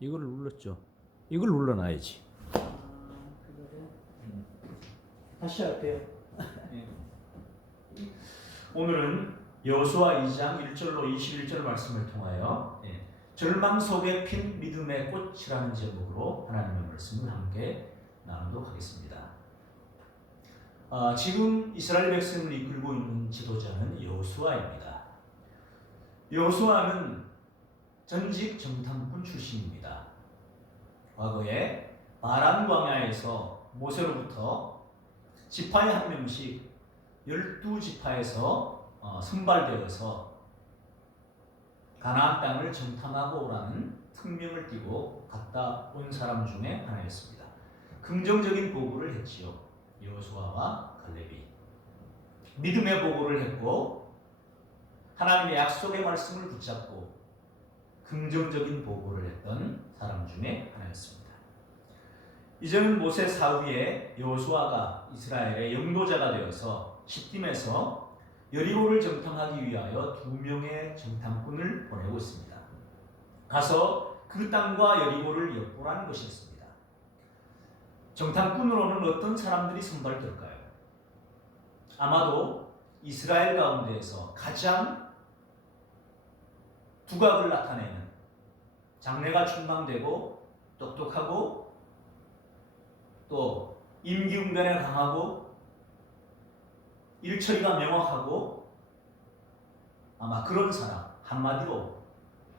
이걸 눌렀죠. 이걸 눌러놔야지. 그거를 다시 할게요. 예. 오늘은 여호수아 2장 1절로 21절 말씀을 통하여 절망 속에 핀 믿음의 꽃이라는 제목으로 하나님의 말씀을 함께 나누도록 하겠습니다. 지금 이스라엘 백성을 이끌고 있는 지도자는 여호수아입니다. 여호수아는 전직 정탐꾼 출신입니다. 과거에 바란 광야에서 모세로부터 지파의 한 명씩 12지파에서 선발되어서 가나안 땅을 정탐하고 오라는 특명을 띠고 갔다 온 사람 중에 하나였습니다. 긍정적인 보고를 했지요. 여호수아와 갈렙이 믿음의 보고를 했고 하나님의 약속의 말씀을 붙잡고 긍정적인 보고를 했던 사람 중에 하나였습니다. 이제는 모세 사후에 여호수아가 이스라엘의 영도자가 되어서 시딤에서 여리고를 정탐하기 위하여 2명의 정탐꾼을 보내고 있습니다. 가서 그 땅과 여리고를 엿보라는 것이었습니다. 정탐꾼으로는 어떤 사람들이 선발될까요? 아마도 이스라엘 가운데에서 가장 두각을 나타내는, 장래가 출망되고 똑똑하고 또 임기응변에 강하고 일처리가 명확하고 아마 그런 사람, 한마디로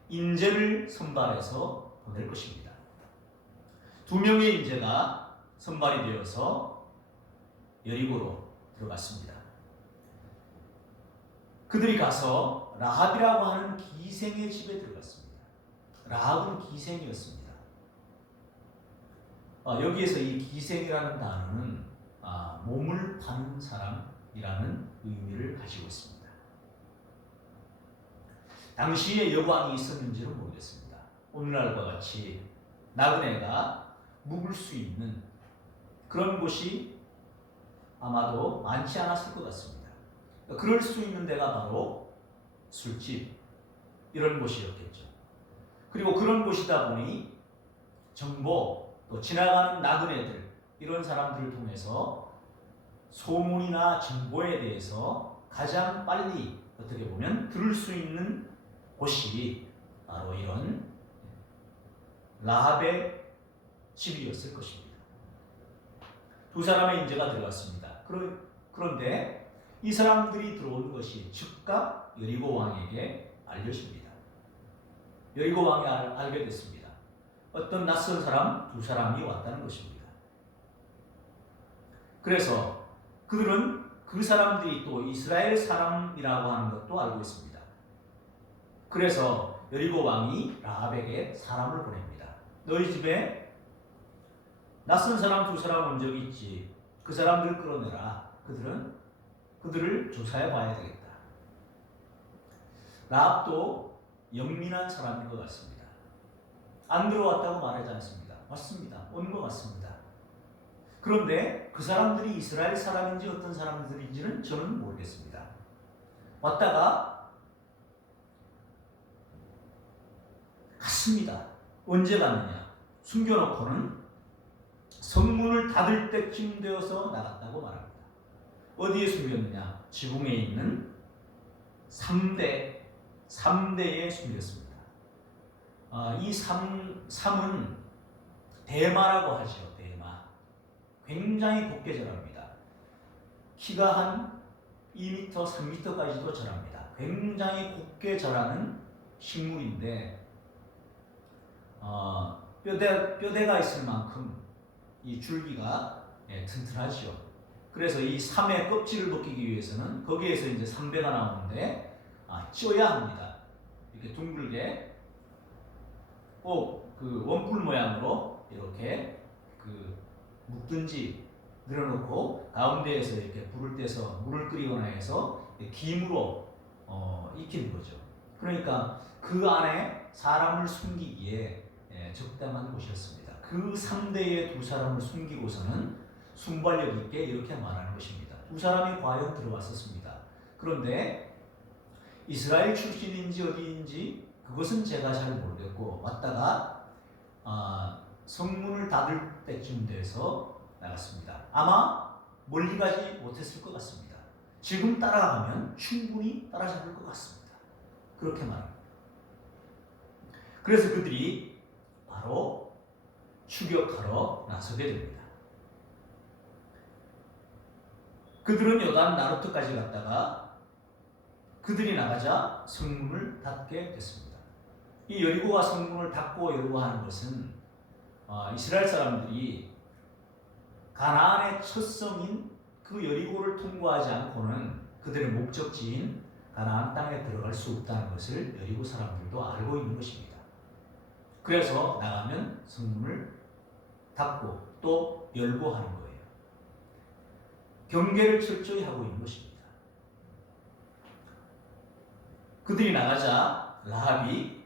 인재를 선발해서 보낼 것입니다. 2명의 인재가 선발이 되어서 여리고로 들어갔습니다. 그들이 가서 라합이라고 하는 기생의 집에 들어갔습니다. 라합은 기생이었습니다. 여기에서 이 기생이라는 단어는 몸을 파는 사람이라는 의미를 가지고 있습니다. 당시에 여관이 있었는지는 모르겠습니다. 오늘날과 같이 나그네가 묵을 수 있는 그런 곳이 아마도 많지 않았을 것 같습니다. 그럴 수 있는 데가 바로 술집, 이런 곳이었겠죠. 그리고 그런 곳이다 보니 정보, 또 지나가는 나그네들, 이런 사람들을 통해서 소문이나 정보에 대해서 가장 빨리 어떻게 보면 들을 수 있는 곳이 바로 이런 라합의 집이었을 것입니다. 2 사람의 인재가 들어갔습니다. 그런데 이 사람들이 들어온 것이 즉각 여리고 왕에게 알려집니다. 여리고 왕이 알게 됐습니다. 어떤 낯선 사람 2 사람이 왔다는 것입니다. 그래서 그들은 그 사람들이 또 이스라엘 사람이라고 하는 것도 알고 있습니다. 그래서 여리고 왕이 라합에게 사람을 보냅니다. 너희 집에 낯선 사람 2 사람 온 적이 있지. 그 사람들 끌어내라. 그들을 조사해 봐야 되겠다. 라합도 영민한 사람인 것 같습니다. 안 들어왔다고 말하지 않습니다. 맞습니다. 온 것 같습니다. 그런데 그 사람들이 이스라엘 사람인지 어떤 사람들인지는 저는 모르겠습니다. 왔다가 갔습니다. 언제 갔느냐? 숨겨놓고는 성문을 닫을 때쯤 되어서 나갔다고 말합니다. 어디에 숨겼느냐? 지붕에 있는 3대에 숨겼습니다. 이 3은 대마라고 하죠. 대마. 굉장히 곱게 자랍니다. 키가 한 2m, 3m까지도 자랍니다. 굉장히 곱게 자라는 식물인데 뼈대가 있을 만큼 이 줄기가 튼튼하죠. 그래서 이 삼의 껍질을 벗기기 위해서는 거기에서 이제 3배가 나오는데 쪄야 합니다. 이렇게 둥글게 꼭 그 원뿔 모양으로 이렇게 묶든지 늘어놓고 가운데에서 이렇게 불을 떼서 물을 끓이거나 해서 김으로 익히는 거죠. 그러니까 그 안에 사람을 숨기기에 적당한 곳이었습니다. 그 3대의 2 사람을 숨기고서는 순발력 있게 이렇게 말하는 것입니다. 2 사람이 과연 들어왔었습니다. 그런데 이스라엘 출신인지 어디인지 그것은 제가 잘 모르겠고 왔다가 성문을 닫을 때쯤 돼서 나갔습니다. 아마 멀리 가지 못했을 것 같습니다. 지금 따라가면 충분히 따라잡을 것 같습니다. 그렇게 말합니다. 그래서 그들이 바로 추격하러 나서게 됩니다. 그들은 요단 나루트까지 갔다가 그들이 나가자 성문을 닫게 됐습니다. 이 여리고가 성문을 닫고 열고 하는 것은 이스라엘 사람들이 가나안의 첫 성인 그 여리고를 통과하지 않고는 그들의 목적지인 가나안 땅에 들어갈 수 없다는 것을 여리고 사람들도 알고 있는 것입니다. 그래서 나가면 성문을 닫고 또 열고 하는 거예요. 경계를 철저히 하고 있는 것입니다. 그들이 나가자 라합이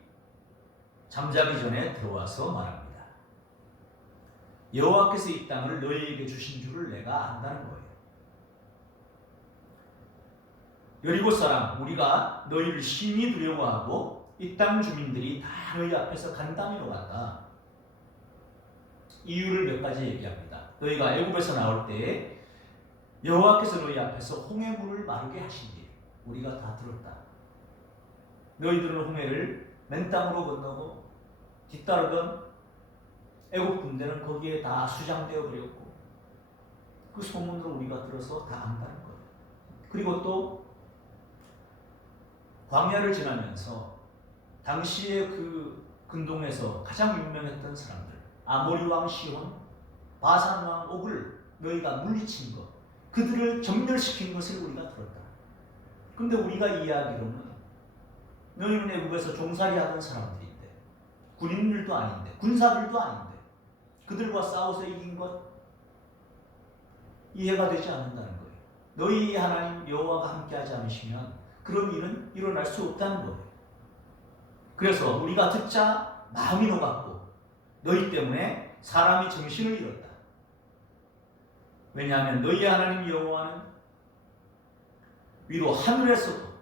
잠자기 전에 들어와서 말합니다. 여호와께서 이 땅을 너희에게 주신 줄을 내가 안다는 거예요. 여리고 사람, 우리가 너희를 심히 두려워하고 이 땅 주민들이 다 너희 앞에서 간담이 녹았다. 이유를 몇 가지 얘기합니다. 너희가 애굽에서 나올 때에 여호와께서 너희 앞에서 홍해물을 마르게 하신 일 우리가 다 들었다. 너희들은 홍해를 맨 땅으로 건너고 뒤따르던 애굽 군대는 거기에 다 수장되어 버렸고 그 소문을 우리가 들어서 다 안다는 거예요. 그리고 또 광야를 지나면서 당시에 그 근동에서 가장 유명했던 사람들 아모리 왕 시혼, 바산 왕 옥을 너희가 물리친 것 그들을 정멸시킨 것을 우리가 들었다. 그런데 우리가 이해하기로는 너희는 애국에서 종살이하던 사람들인데 군인들도 아닌데 군사들도 아닌데 그들과 싸워서 이긴 것 이해가 되지 않는다는 거예요. 너희 하나님 여호와가 함께하지 않으시면 그런 일은 일어날 수 없다는 거예요. 그래서 우리가 듣자 마음이 녹았고 너희 때문에 사람이 정신을 잃었다. 왜냐하면 너희 하나님 여호와는 위로 하늘에서도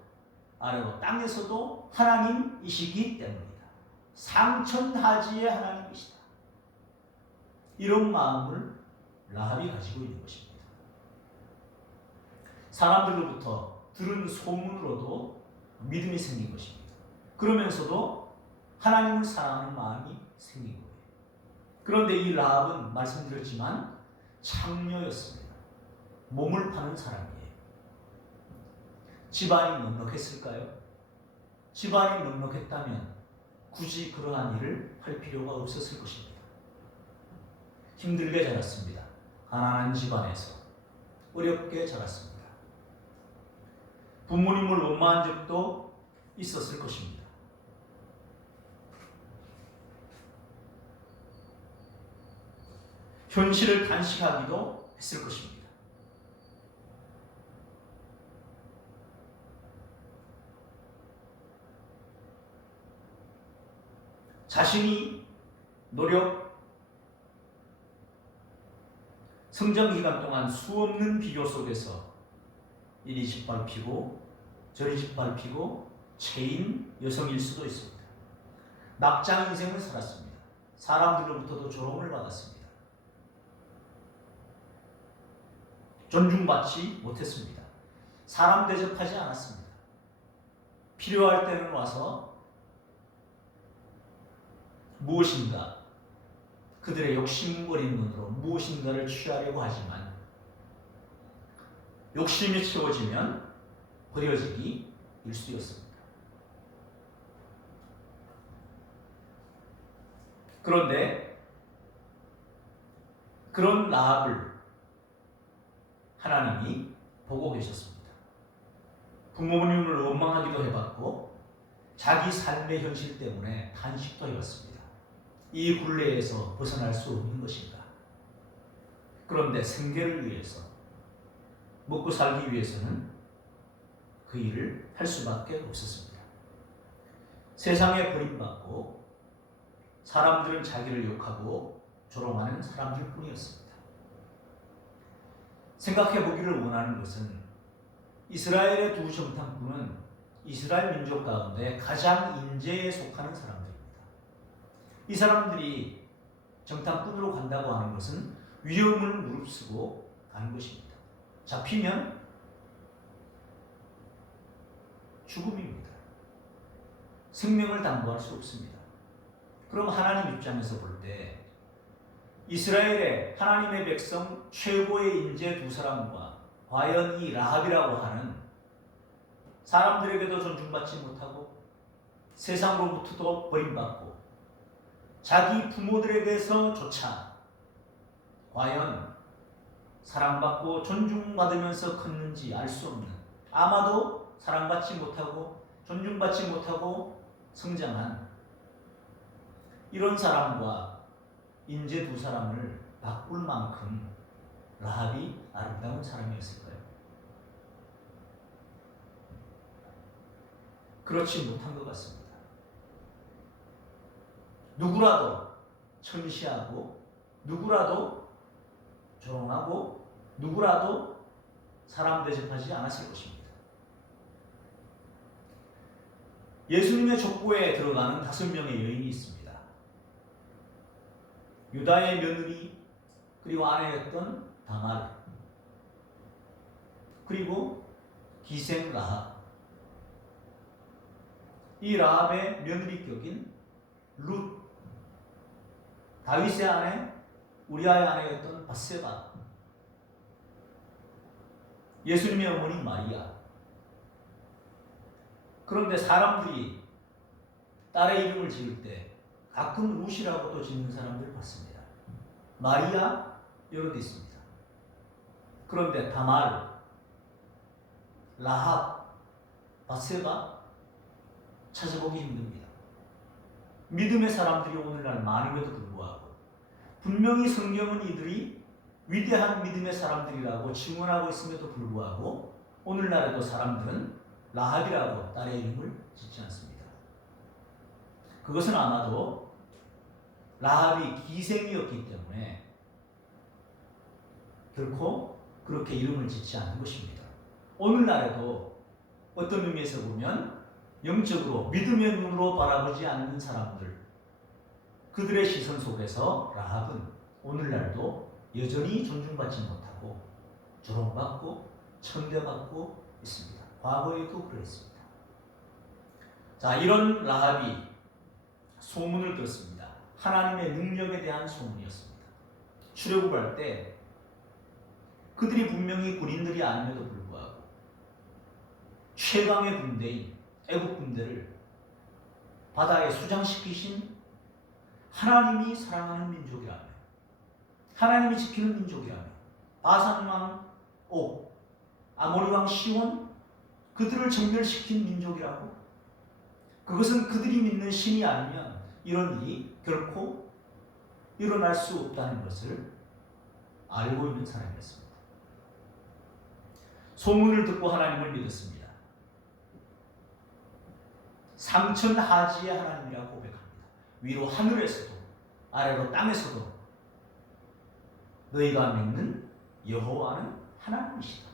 아래로 땅에서도 하나님이시기 때문이다. 상천하지의 하나님이시다. 이런 마음을 라합이 가지고 있는 것입니다. 사람들로부터 들은 소문으로도 믿음이 생긴 것입니다. 그러면서도 하나님을 사랑하는 마음이 생긴 거예요. 그런데 이 라합은 말씀드렸지만 창녀였습니다. 몸을 파는 사람이에요. 집안이 넉넉했을까요? 집안이 넉넉했다면 굳이 그러한 일을 할 필요가 없었을 것입니다. 힘들게 자랐습니다. 가난한 집안에서 어렵게 자랐습니다. 부모님을 원망한 적도 있었을 것입니다. 현실을 단식하기도 했을 것입니다. 자신이 성장 기간 동안 수없는 비교 속에서 이리 짓밟히고 저리 짓밟히고 체인 여성일 수도 있습니다. 막장 인생을 살았습니다. 사람들로부터도 조롱을 받았습니다. 존중받지 못했습니다. 사람 대접하지 않았습니다. 필요할 때는 와서 무엇인가 그들의 욕심부린 눈으로 무엇인가를 취하려고 하지만 욕심이 채워지면 버려지기 일쑤였습니다. 그런데 그런 라합을 하나님이 보고 계셨습니다. 부모님을 원망하기도 해봤고 자기 삶의 현실 때문에 탄식도 해봤습니다. 이 굴레에서 벗어날 수 없는 것인가? 그런데 생계를 위해서 먹고 살기 위해서는 그 일을 할 수밖에 없었습니다. 세상에 버림받고 사람들은 자기를 욕하고 조롱하는 사람들 뿐이었습니다. 생각해 보기를 원하는 것은 이스라엘의 두 정탐꾼은 이스라엘 민족 가운데 가장 인재에 속하는 사람들입니다. 이 사람들이 정탐꾼으로 간다고 하는 것은 위험을 무릅쓰고 가는 것입니다. 잡히면 죽음입니다. 생명을 담보할 수 없습니다. 그럼 하나님 입장에서 볼 때 이스라엘의 하나님의 백성 최고의 인재 두 사람과 과연 이 라합이라고 하는 사람들에게도 존중받지 못하고 세상으로부터도 버림받고 자기 부모들에게서조차 과연 사랑받고 존중받으면서 컸는지 알 수 없는, 아마도 사랑받지 못하고 존중받지 못하고 성장한 이런 사람과 인재 두 사람을 바꿀 만큼 라합이 아름다운 사람이었을까요? 그렇지 못한 것 같습니다. 누구라도 천시하고 누구라도 조롱하고 누구라도 사람 대접하지 않았을 것입니다. 예수님의 족보에 들어가는 5명의 여인이 있습니다. 유다의 며느리, 그리고 아내였던 다말, 그리고 기생 라합, 이 라합의 며느리격인 룻, 다윗의 아내, 우리아의 아내였던 바세바, 예수님의 어머니 마리아. 그런데 사람들이 딸의 이름을 지을 때 가끔 룻이라고도 짓는 사람들을 봤습니다. 마리아 여러 개 있습니다. 그런데 다말, 라합, 바세바 찾아보기 힘듭니다. 믿음의 사람들이 오늘날 많음에도 불구하고 분명히 성경은 이들이 위대한 믿음의 사람들이라고 증언하고 있음에도 불구하고 오늘날에도 사람들은 라합이라고 딸의 이름을 짓지 않습니다. 그것은 아마도 라합이 기생이었기 때문에 결코 그렇게 이름을 짓지 않은 것입니다. 오늘날에도 어떤 의미에서 보면 영적으로 믿음의 눈으로 바라보지 않는 사람들, 그들의 시선 속에서 라합은 오늘날도 여전히 존중받지 못하고 조롱받고 천대받고 있습니다. 과거에도 그랬습니다. 자, 이런 라합이 소문을 듣습니다. 하나님의 능력에 대한 소문이었습니다. 출애굽할 때 그들이 분명히 군인들이 아님에도 불구하고 최강의 군대인 애국 군대를 바다에 수장시키신 하나님이 사랑하는 민족이라며, 하나님이 지키는 민족이라며, 바산왕 옥, 아모리왕 시온, 그들을 정멸시킨 민족이라고, 그것은 그들이 믿는 신이 아니면 이런 일이 결코 일어날 수 없다는 것을 알고 있는 사람이었습니다. 소문을 듣고 하나님을 믿었습니다. 상천하지의 하나님이라고 고백합니다. 위로 하늘에서도 아래로 땅에서도 너희가 믿는 여호와는 하나님이시다.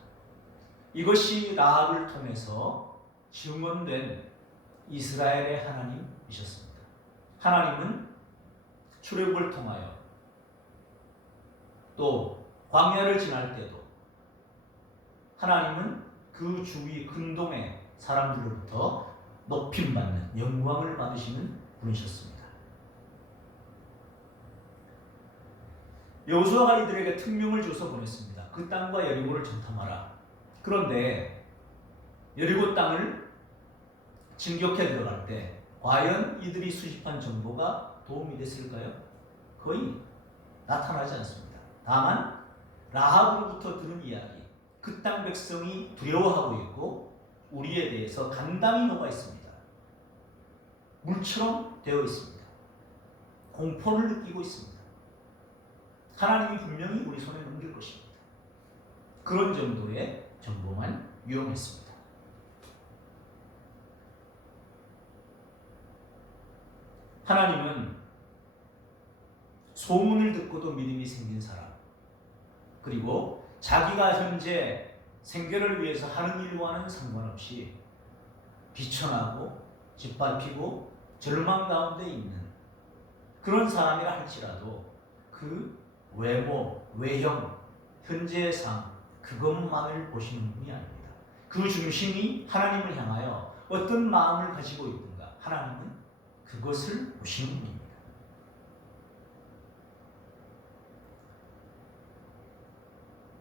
이것이 라합을 통해서 증언된 이스라엘의 하나님이셨습니다. 하나님은 출애굽을 통하여 또 광야를 지날 때도 하나님은 그 주위 근동의 사람들로부터 높임받는 영광을 받으시는 분이셨습니다. 여호수아가 이들에게 특명을 줘서 보냈습니다. 그 땅과 여리고를 정탐하라. 그런데 여리고 땅을 진격해 들어갈 때 과연 이들이 수집한 정보가 도움이 됐을까요? 거의 나타나지 않습니다. 다만 라합으로부터 들은 이야기, 그 땅 백성이 두려워하고 있고 우리에 대해서 간담이 녹아 있습니다. 물처럼 되어 있습니다. 공포를 느끼고 있습니다. 하나님이 분명히 우리 손에 넘길 것입니다. 그런 정도의 정보만 유용했습니다. 하나님은 소문을 듣고도 믿음이 생긴 사람, 그리고 자기가 현재 생계를 위해서 하는 일과는 상관없이 비천하고 짓밟히고 절망 가운데 있는 그런 사람이라 할지라도 그 외모, 외형, 현재의 삶 그것만을 보시는 분이 아닙니다. 그 중심이 하나님을 향하여 어떤 마음을 가지고 있든가 하나님은 그것을 보시는 분입니다.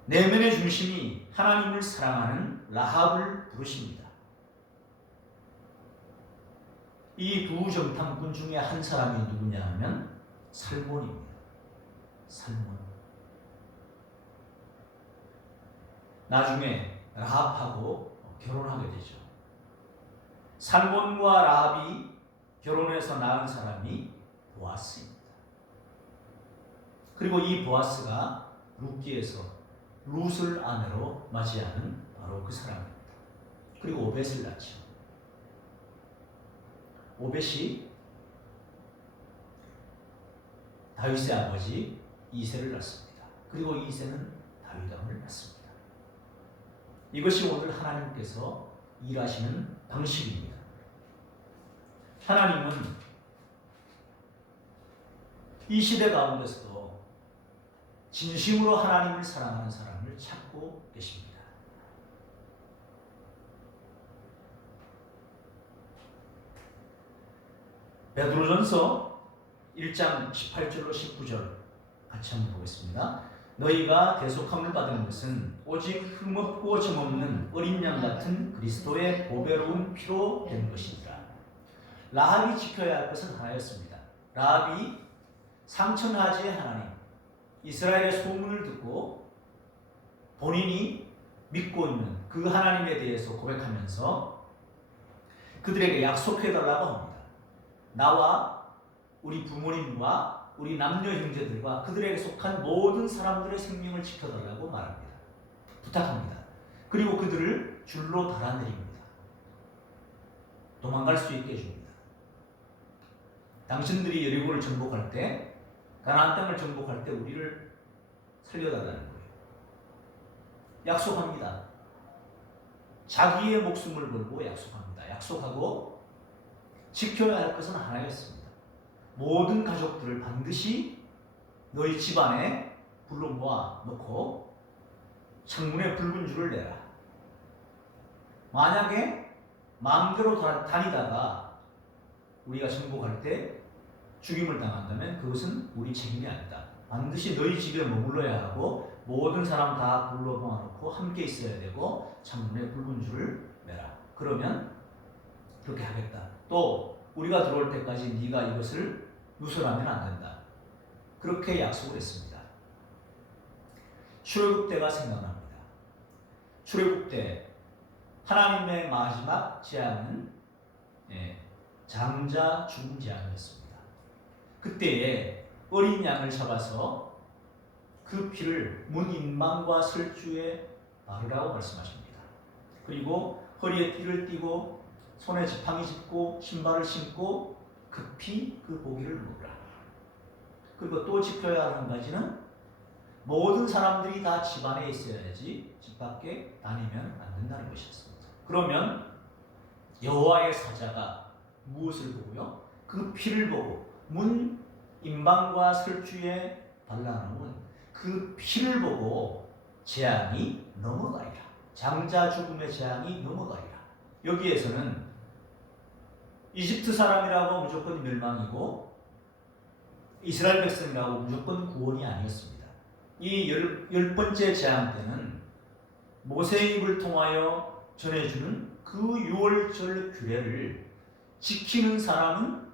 내면의 중심이 하나님을 사랑하는 라합을 부르십니다. 이 두 정탐꾼 중에 한 사람이 누구냐 하면 살몬입니다. 살몬. 나중에 라합하고 결혼하게 되죠. 살몬과 라합이 결혼해서 낳은 사람이 보아스입니다. 그리고 이 보아스가 룻기에서 룻을 아내로 맞이하는 바로 그 사람입니다. 그리고 오벳을 낳죠. 오벳이 다윗의 아버지 이새를 낳습니다. 그리고 이새는 다윗 왕을 낳습니다. 이것이 오늘 하나님께서 일하시는 방식입니다. 하나님은 이 시대 가운데서도 진심으로 하나님을 사랑하는 사람을 찾고 계십니다. 베드로전서 1장 18절로 19절 같이 한번 보겠습니다. 너희가 대속함을 받은 것은 오직 흠없고 점없는 어린 양 같은 그리스도의 보배로운 피로 된 것이니라. 라합이 지켜야 할 것은 하나였습니다. 라합이 상천하지의 하나님, 이스라엘의 소문을 듣고 본인이 믿고 있는 그 하나님에 대해서 고백하면서 그들에게 약속해달라고 합니다. 나와 우리 부모님과 우리 남녀 형제들과 그들에게 속한 모든 사람들의 생명을 지켜달라고 말합니다. 부탁합니다. 그리고 그들을 줄로 달아내립니다. 도망갈 수 있게 해줍니다. 당신들이 여리고를 정복할 때, 가나안 땅을 정복할 때 우리를 살려달라는 거예요. 약속합니다. 자기의 목숨을 걸고 약속합니다. 약속하고 지켜야 할 것은 하나였습니다. 모든 가족들을 반드시 너희 집안에 불러 모아 놓고 창문에 붉은 줄을 내라. 만약에 마음대로 다니다가 우리가 정복할 때 죽임을 당한다면 그것은 우리 책임이 아니다. 반드시 너희 집에 머물러야 하고 모든 사람 다 불러 모아놓고 함께 있어야 되고 창문에 붉은 줄을 내라. 그러면 그렇게 하겠다. 또 우리가 들어올 때까지 네가 이것을 누설하면 안 된다. 그렇게 약속을 했습니다. 출애굽 때가 생각납니다. 출애굽 때 하나님의 마지막 재앙은 장자 죽음 재앙이었습니다. 그때에 어린 양을 잡아서 그 피를 문 임방과 설주에 바르라고 말씀하십니다. 그리고 허리에 띠를 띠고 손에 지팡이 짚고 신발을 신고 급히 그 고기를 먹으라. 그리고 또 지켜야 하는 한 가지는 모든 사람들이 다 집안에 있어야지 집 밖에 다니면 안 된다는 것이었습니다. 그러면 여호와의 사자가 무엇을 보고요? 그 피를 보고 문 임방과 설주에 발라놓은 그 피를 보고 재앙이 넘어가리라. 장자 죽음의 재앙이 넘어가리라. 여기에서는 이집트 사람이라고 무조건 멸망이고 이스라엘 백성이라고 무조건 구원이 아니었습니다. 이 열 번째 재앙 때는 모세의 입을 통하여 전해주는 그 유월절 규례를 지키는 사람은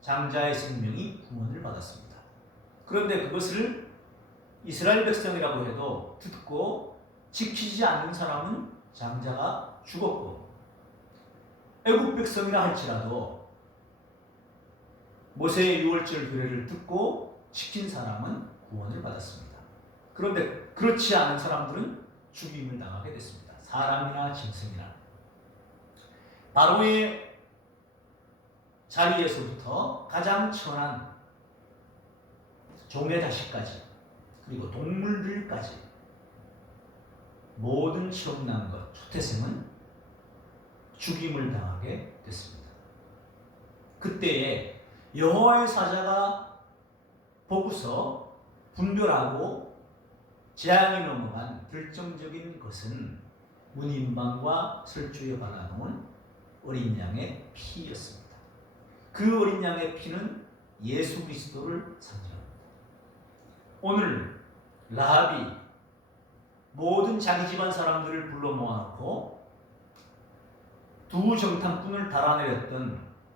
장자의 생명이 구원을 받았습니다. 그런데 그것을 이스라엘 백성이라고 해도 듣고 지키지 않는 사람은 장자가 죽었고 애국 백성이라 할지라도 모세의 유월절 규례를 듣고 지킨 사람은 구원을 받았습니다. 그런데 그렇지 않은 사람들은 죽임을 당하게 됐습니다. 사람이나 짐승이나. 바로의 자리에서부터 가장 천한 종의 자식까지 그리고 동물들까지 모든 처음난 것, 초태생은 죽임을 당하게 됐습니다. 그때에 여호와의 사자가 보고서 분별하고 재앙이 넘어간 결정적인 것은 문인방과 설주에 발라놓은 어린 양의 피였습니다. 그 어린 양의 피는 예수 그리스도를 상징합니다. 오늘 라합이 모든 자기 집안 사람들을 불러 모아놓고 두 정탐꾼을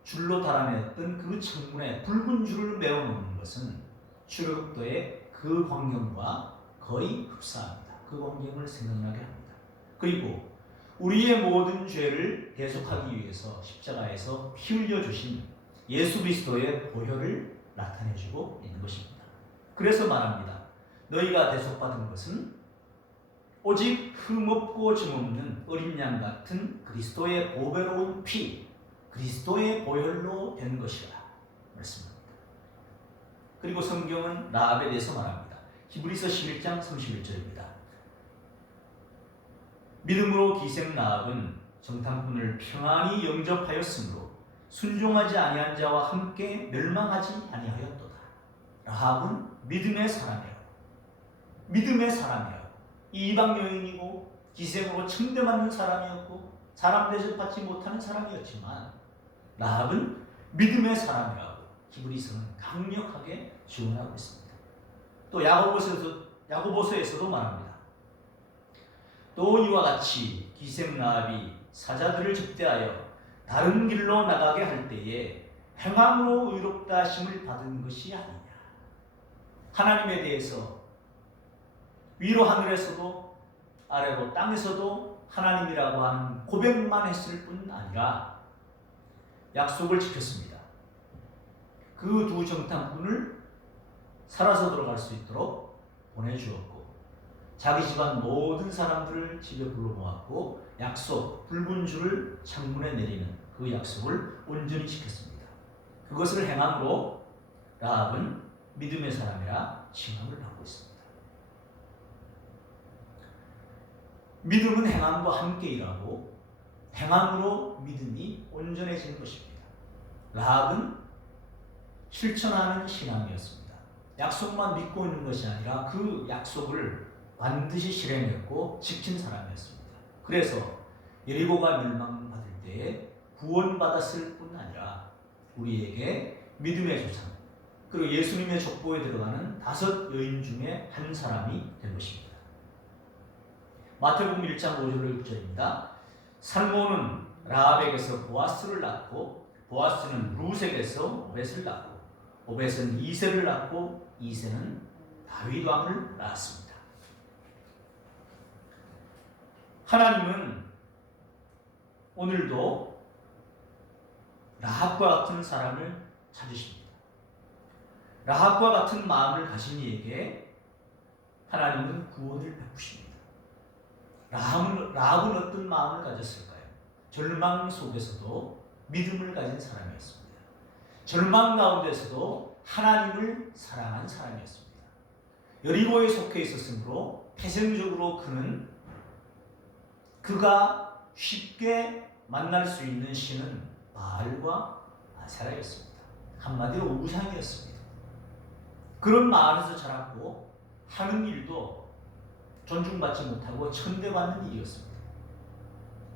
줄로 달아내었던 그 창문에 붉은 줄을 메워놓는 것은 출애굽도의 그 광경과 거의 흡사합니다. 그 광경을 생각나게 합니다. 그리고 우리의 모든 죄를 대속하기 위해서 십자가에서 피 흘려 주신 예수 그리스도의 보혈을 나타내주고 있는 것입니다. 그래서 말합니다. 너희가 대속받은 것은 오직 흠없고 점없는 어린 양 같은 그리스도의 보배로운 피, 그리스도의 보혈로 된 것이라 말씀합니다. 그리고 성경은 라합에 대해서 말합니다. 히브리서 11장 31절입니다. 믿음으로 기생 라합은 정탐꾼을 평안히 영접하였으므로 순종하지 아니한 자와 함께 멸망하지 아니하였도다. 라합은 믿음의 사람이에요. 믿음의 사람이에요. 이방 여인이고 기생으로 청대받는 사람이었고 사람 대접받지 못하는 사람이었지만 라합은 믿음의 사람이라고 히브리서는 강력하게 주문하고 있습니다. 또 야고보서에서도 말합니다. 또 이와 같이 기생 라합이 사자들을 접대하여 다른 길로 나가게 할 때에 행함으로 의롭다 하심을 받은 것이 아니냐. 하나님에 대해서 위로 하늘에서도 아래로 땅에서도 하나님이라고 하는 고백만 했을 뿐 아니라 약속을 지켰습니다. 그 두 정탐꾼을 살아서 들어갈 수 있도록 보내주었고 자기 집안 모든 사람들을 집에 불러 모았고 약속, 붉은 줄을 창문에 내리는 그 약속을 온전히 지켰습니다. 그것을 행함으로 라합은 믿음의 사람이라 칭함을 받고 있습니다. 믿음은 행함과 함께 일하고 행함으로 믿음이 온전해지는 것입니다. 라합은 실천하는 신앙이었습니다. 약속만 믿고 있는 것이 아니라 그 약속을 반드시 실행했고 지킨 사람이었습니다. 그래서 여리고가 멸망받을 때에 구원받았을 뿐 아니라 우리에게 믿음의 조상 그리고 예수님의 족보에 들어가는 5 여인 중에 한 사람이 된 것입니다. 마태복음 1장 5절 6절입니다. 살몬은 라합에게서 보아스를 낳고 보아스는 루색에서 오벳을 낳고 오벳은 이새를 낳고 이새는 다윗 왕을 낳았습니다. 하나님은 오늘도 라합과 같은 사람을 찾으십니다. 라합과 같은 마음을 가진 이에게 하나님은 구원을 베푸십니다. 라합은 어떤 마음을 가졌을까요? 절망 속에서도 믿음을 가진 사람이었습니다. 절망 가운데서도 하나님을 사랑한 사람이었습니다. 여리고에 속해 있었으므로 태생적으로 그가 쉽게 만날 수 있는 신은 바알과 아세라였습니다. 한마디로 우상이었습니다. 그런 마을에서 자랐고 하는 일도 존중받지 못하고 천대받는 일이었습니다.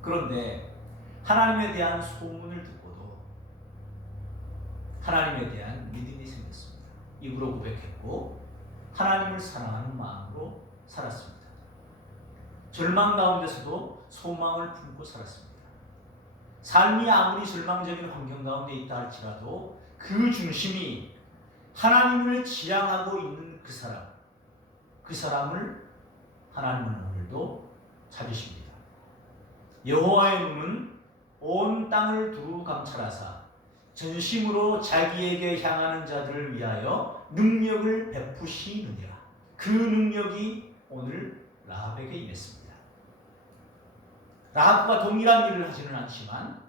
그런데 하나님에 대한 소문을 듣고도 하나님에 대한 믿음이 생겼습니다. 입으로 고백했고 하나님을 사랑하는 마음으로 살았습니다. 절망 가운데서도 소망을 품고 살았습니다. 삶이 아무리 절망적인 환경 가운데 있다 할지라도 그 중심이 하나님을 지향하고 있는 그 사람을 하나님은 오늘도 찾으십니다. 여호와의 눈은 온 땅을 두루 감찰하사 전심으로 자기에게 향하는 자들을 위하여 능력을 베푸시느니라. 그 능력이 오늘 라합에게 임했습니다. 라합과 동일한 일을 하지는 않지만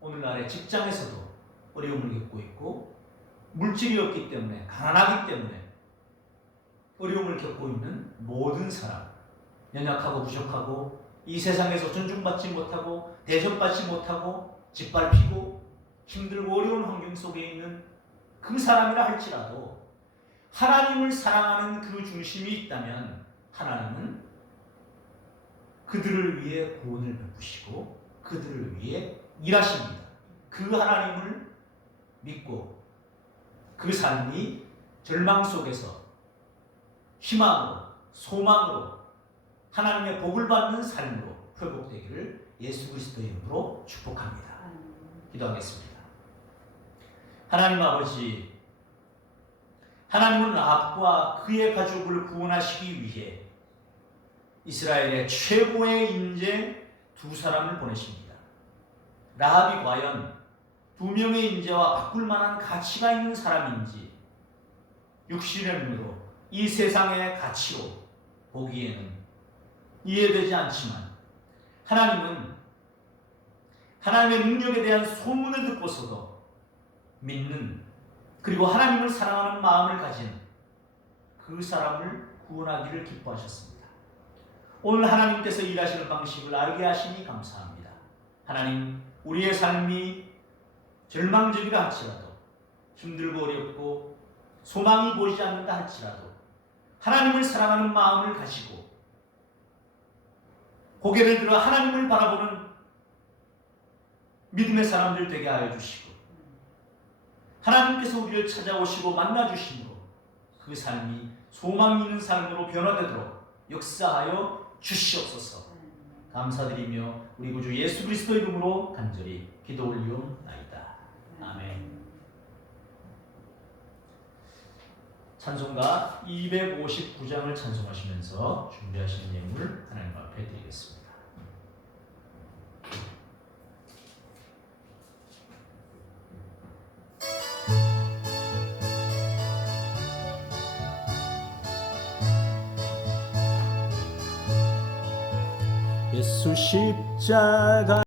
오늘날의 직장에서도 어려움을 겪고 있고 물질이 없기 때문에 가난하기 때문에 어려움을 겪고 있는 모든 사람, 연약하고 부족하고 이 세상에서 존중받지 못하고 대접받지 못하고 짓밟히고 힘들고 어려운 환경 속에 있는 그 사람이라 할지라도 하나님을 사랑하는 그 중심이 있다면 하나님은 그들을 위해 구원을 베푸시고 그들을 위해 일하십니다. 그 하나님을 믿고 그 삶이 절망 속에서 희망으로 소망으로 하나님의 복을 받는 삶으로 회복되기를 예수 그리스도의 이름으로 축복합니다. 기도하겠습니다. 하나님 아버지, 하나님은 라합과 그의 가족을 구원하시기 위해 이스라엘의 최고의 인재 두 사람을 보내십니다. 라합이 과연 두 명의 인재와 바꿀 만한 가치가 있는 사람인지 육신의 눈으로 이 세상의 가치로 보기에는 이해되지 않지만 하나님은 하나님의 능력에 대한 소문을 듣고서도 믿는 그리고 하나님을 사랑하는 마음을 가진 그 사람을 구원하기를 기뻐하셨습니다. 오늘 하나님께서 일하시는 방식을 알게 하시니 감사합니다. 하나님, 우리의 삶이 절망적이라 할지라도 힘들고 어렵고 소망이 보이지 않는다 할지라도 하나님을 사랑하는 마음을 가지고 고개를 들어 하나님을 바라보는 믿음의 사람들 되게 하여 주시고 하나님께서 우리를 찾아오시고 만나주심으로 그 삶이 소망 있는 삶으로 변화되도록 역사하여 주시옵소서. 감사드리며 우리 구주 예수 그리스도 이름으로 간절히 기도 올리옵나이다. 아멘. 찬송가 259장을 찬송하시면서 준비하신 예물 하나님 앞에 드리겠습니다. 예수 십자가